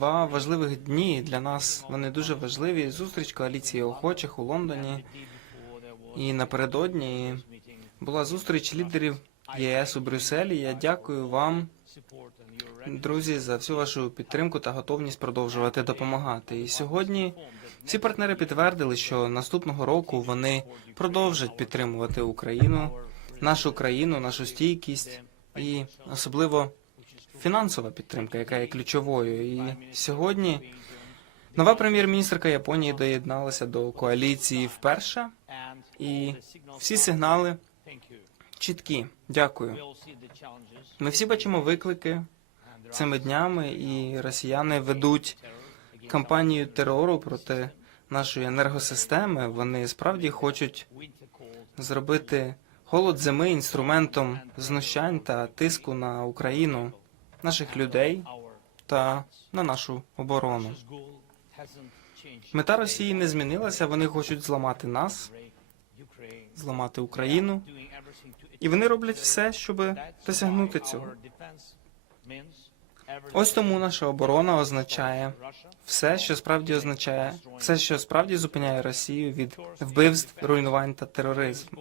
два важливих дні для нас. Вони дуже важливі. Зустріч коаліції охочих у Лондоні. І напередодні була зустріч лідерів ЄС у Брюсселі. Я дякую вам, друзі, за всю вашу підтримку та готовність продовжувати допомагати. І сьогодні всі партнери підтвердили, що наступного року вони продовжать підтримувати Україну, нашу країну, нашу стійкість і особливо фінансова підтримка, яка є ключовою. І сьогодні нова прем'єр-міністрка Японії доєдналася до коаліції вперше, і всі сигнали чіткі. Дякую. Ми всі бачимо виклики цими днями, і росіяни ведуть кампанію терору проти нашої енергосистеми. Вони справді хочуть зробити холод зими інструментом знущань та тиску на Україну, наших людей та на нашу оборону. Мета Росії не змінилася. Вони хочуть зламати нас, зламати Україну, і вони роблять все, щоб досягнути цього. Ось тому наша оборона означає все, що справді означає, все, що справді зупиняє Росію від вбивств, руйнувань та тероризму.